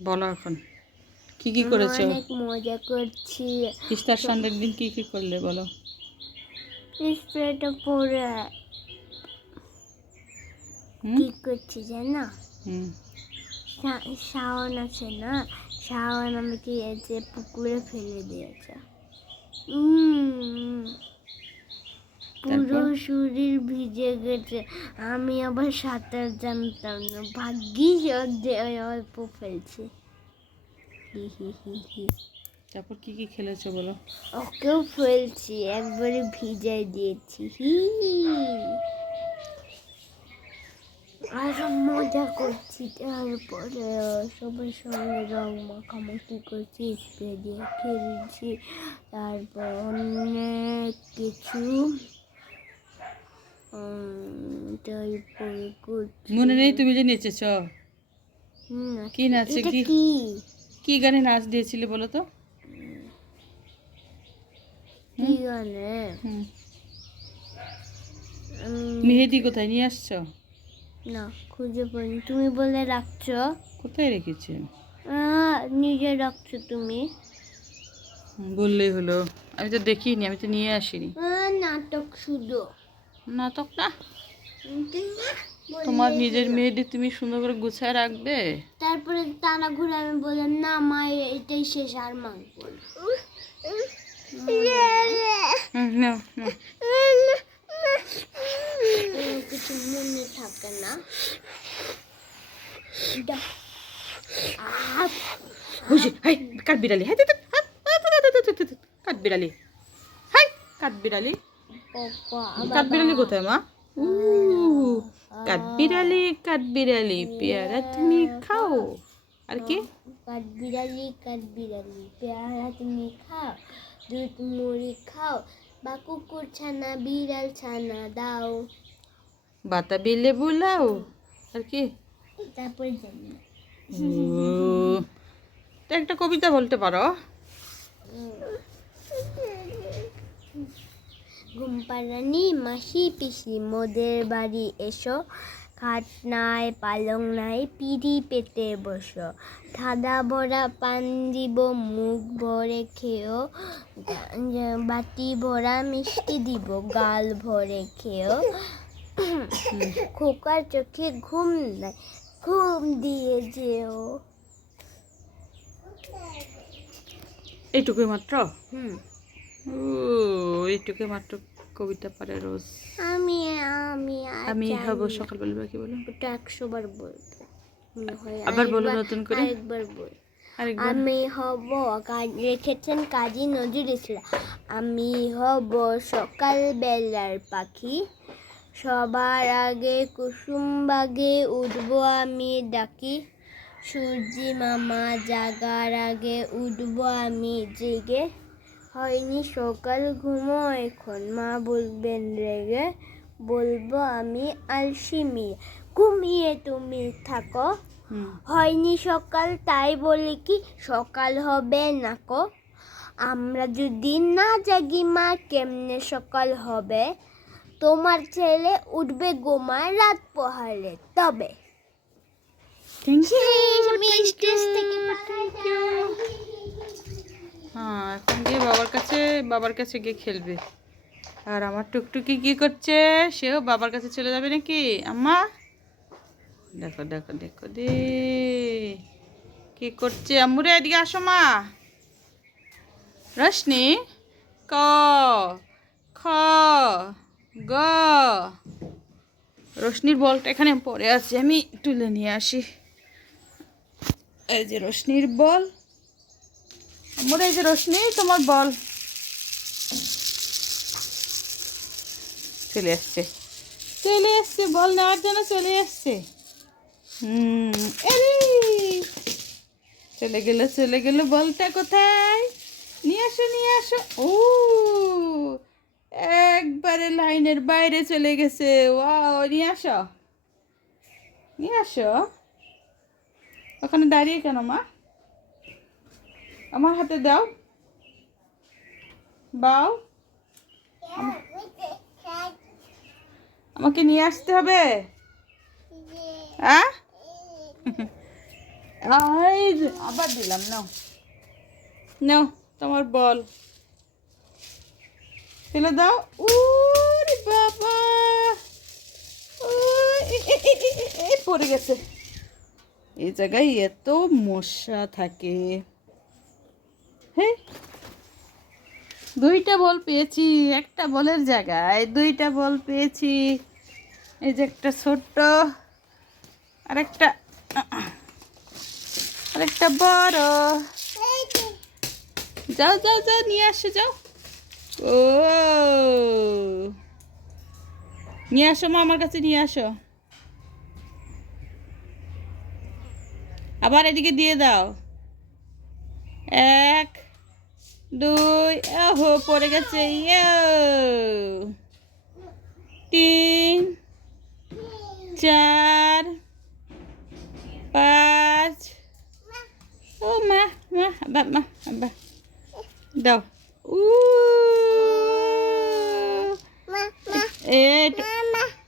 বলো এখন কি কি করেছো? অনেক মজা করছি। ইস্টার সানডের দিন কি কি করলে বলো? স্প্রেটা পরে কি করছি জানো? শাওন আছে না, শাওন আমাকে যে পুকুরে ফেলে দিয়েছে। পুরো শরীর ভিজে গেছে। আমি আবার সাঁতার জানতাম না, ভাগ্যিস অল্প ফেলছি। তারপর কি কি খেলেছো বলো? ওকেও ফেলছি, একবারে ভিজাই দিয়েছি। আরো মজা করছি। তারপরে সবার সঙ্গে রং মাখামাখি করছি, স্প্রে দিয়ে খেলছি। তারপর অনেক কিছু তারপরে করছি। মনে নেই তুমি যে নেচেছ? কি নাচে? কি গানে নাচ দিয়েছিলে বলো তো? কি গানে? মেহেদি কোথায় নিয়ে আসছো? না, খুঁজে পাইনি। তুমি বলে রাখছো। কোথায় রেখেছো? নিজে রাখছো তুমি। বললেই হলো, আমি তো দেখিনি, আমি তো নিয়ে আসিনি। নাটক শুধু। নাটক না, তোমার নিজের মেহেদি তুমি সুন্দর করে গুছায় রাখবে। তারপরে টানা ঘুরে আমি বললাম না মা, এটাই শেষ, আর মাখবো না। কিছু মনে থাকে না। কাঠ বিড়ালি, কাঠ বিড়ালি, কাঠ বিড়ালি, কাঠ বিড়ালি কোথায় মা? কাঠ বিড়ালি পেয়ারা তুমি খাও। আর কি? কাঠ বিড়ালি পেয়ারা তুমি খাও, দুধ মুড়ি খাও, বা কুকুর ছানা বিড়াল ছানা দাও, বাতাবি লেবু লাও। আর কি? তারপরে জানি না। তো একটা কবিতা বলতে পারো? ঘুমপাড়ানি মাসি পিসি মোদের বাড়ি এসো, খাট নাই পালং নাই পিড়ি পেতে বসো, ধাঁধা ভরা পান দিব মুখ ভরে খেও, বাটি ভরা মিষ্টি দিব গাল ভরে খেও, খোকার চোখে ঘুম নাই ঘুম দিয়ে যেও। এইটুকুই মাত্র? এইটুকুই মাত্র কবিতা পারে রোজ। আমি আমি হব সকালবেলা কি বলো? ওটা 100 বার বলবো। আবার বলো নতুন করে। আরেকবার বল। আমি হব, রেখেছেন কাজী নজরুল ইসলাম। আমি হব সকাল বেলার পাখি, সবার আগে কুসুম বাগে উঠবো আমি ডাকি, সূর্যি মামা জাগার আগে উঠবো আমি জেগে, হয়নি সকাল ঘুমো এখন মা বলবেন রেগে, বলবো আমি আলসি মেয়ে ঘুমিয়ে তুমি থাকো, হয়নি সকাল তাই বলি কি সকাল হবে না কো, আমরা যদি না জাগি মা কেমনে সকাল হবে, তোমার ছেলে উঠবে গোমায় রাত পোহালে তবে। হ্যাঁ, এখন গিয়ে বাবার কাছে গিয়ে খেলবে। আর আমার টুকটুকি কি করছে? সেও বাবার কাছে চলে যাবে নাকি? আম্মা দেখো দেখো দেখো দে কি করছে। আম্মুরে এদিকে আসো মা। রশনি ক খ গ। রশনির বলটা এখানে পড়ে আছে, আমি তুলে নিয়ে আসি। এই যে রশনির বল। আম্মুরে এই যে রশনি, তোমার বল চলে আসছে, বল নেওয়ার জন্য চলে আসছে। চলে গেল বলটা কোথায়? নিয়ে আসো। ও একবারে লাইনের বাইরে চলে গেছে। ওয়াও, নিয়ে আসো। ওখানে দাঁড়িয়ে কেন মা? আমার হাতে দাও, বাও। আমাকে নিয়ে আসতে হবে। এই যে আবার দিলাম, নাও নাও তোমার বল ফেলে দাও। ওরে বাবা, এই পড়ে গেছে। এই জায়গায় এত মশা থাকে। হ্যাঁ, দুইটা বল পেয়েছি, একটা বলের জায়গায় দুইটা বল পেয়েছি। এই যে একটা ছোট্ট, আরেকটা আরেকটা বড়। যাও যাও যাও নিয়ে আসো, যাও। ও নিয়ে আসো মা, আমার কাছে নিয়ে আসো। আবার এদিকে দিয়ে দাও। 1 2, ওহো পড়ে গেছে। 3 4 5। ও মা মা, আবার মা, আবার দাও। উ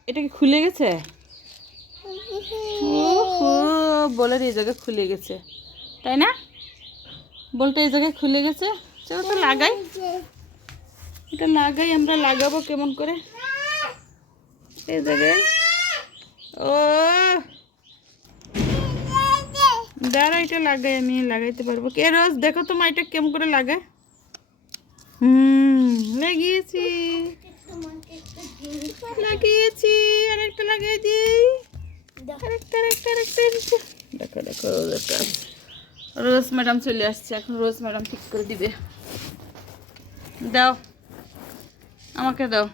এটা কি খুলে গেছে? ওহো, বলের এই জায়গায় খুলে গেছে, তাই না? বলটা এই জায়গায় খুলে গেছে। চলো তো লাগাই, এটা লাগাই। আমরা লাগাবো কেমন করে এই জায়গায়? ও দাঁড়া, এটা লাগাই, আমি লাগাইতে পারবো। কে রোজ দেখো তো মা, এটা কেমন করে লাগায়। লাগিয়েছি লাগিয়েছি, আরেকটা লাগিয়ে দিই। আরেকটা আরেকটা আরেকটা। দেখো দেখো, রোজ একটা, রোজ ম্যাডাম চলে আসছে, এখন রোজ ম্যাডাম ঠিক করে দিবে। দাও, আমাকে দাও।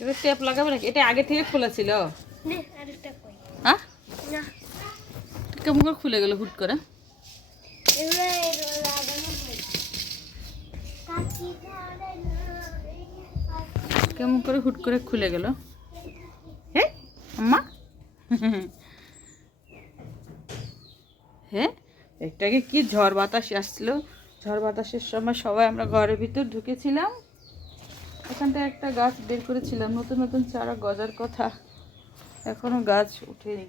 এবার টেপ লাগাবে নাকি? এটা আগে থেকে খোলা ছিল। হ্যাঁ, কেমন করে খুলে গেল হুট করে? কেমন করে হুট করে খুলে গেল? হ্যাঁ আম্মা, হ্যাঁ একটাকে কি ঝড় বাতাস আসছিল। ঝড় বাতাসের সময় সবাই আমরা ঘরের ভিতর ঢুকেছিলাম। এখানটা একটা গাছ বের করেছিলাম, নতুন নতুন চারা গজার কথা, এখনো গাছ উঠেনি।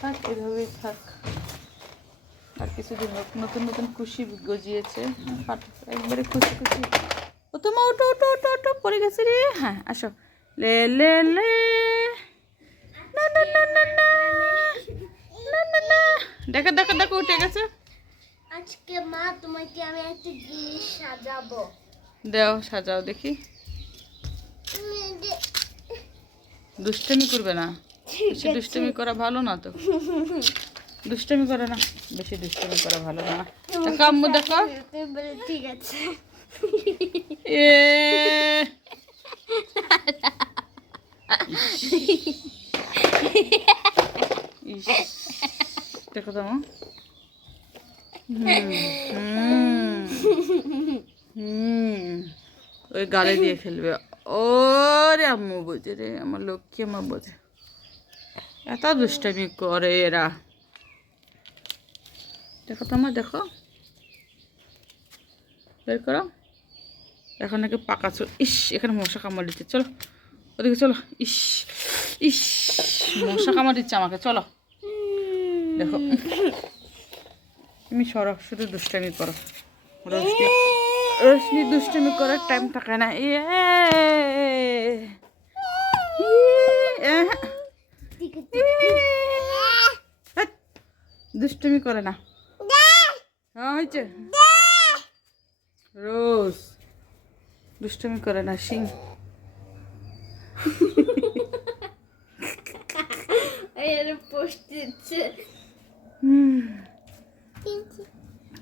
থাক, এভাবেই থাক, আর কিছুদিন হোক। নতুন নতুন কুশি গজিয়েছে, একবারে খুশি খুশি। ও তোমা, ওটো ওটো ওটো ওটো, পড়ে গেছে রে। হ্যাঁ আসো, লে লে লে, না না না না না না না না। দেখো দেখো দেখো, উঠে গেছে। আজকে মা তোমাকে আমি একটা জিনিস সাজাবো। দাও, সাজাও দেখি। দুষ্টামি করবে না, বেশি দুষ্টামি করা ভালো না তো। দুষ্টামি করে না, বেশি দুষ্টামি করা ভালো না। দেখো আম্মু, দেখো। ঠিক আছে। এ ইস, দেখো তো আম্মু। ওই গালে দিয়ে খেলবে। ওরে আম্মু বোঝে রে, আমার লক্ষ্মী আমার বোঝে। এত দুষ্টামি করে এরা। দেখো তো আমার, দেখো, বের করো। এখন নাকি পাকা চল। ইস, এখানে মশা কামড় দিচ্ছে, চলো ওদিকে চলো। ইস ইস, মশা কামড় দিচ্ছে আমাকে, চলো। দেখো তুমি সরো, শুধু দুষ্টামি করো। রোশনি, রোশনি দুষ্টামি করার টাইম থাকে না। দুষ্টামি করে না। হয়েছে, রোজ দুষ্টামি করে না। সিং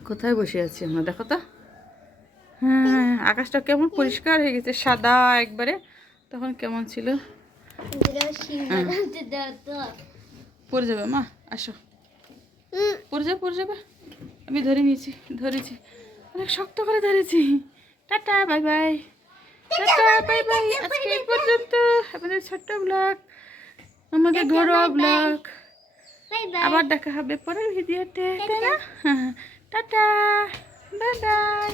কোথায় বসে আছি আমরা, দেখো তো। হ্যাঁ, আকাশটা কেমন পরিষ্কার হয়ে গেছে, সাদা একবারে। তখন কেমন ছিল? পড়ে যাবে মা, আসো। পড়ে যাবে, পড়ে যাবে। আমি ধরে নিয়েছি, ধরেছি, অনেক শক্ত করে ধরেছি। Tata, bye bye. Tata, bye bye. আজকে এই পর্যন্ত আমাদের ছোট্ট ব্লগ, আমাদের ঘরোয়া ব্লগ। আবার দেখা হবে পরের ভিডিওতে, তাই না? Tata, bye bye.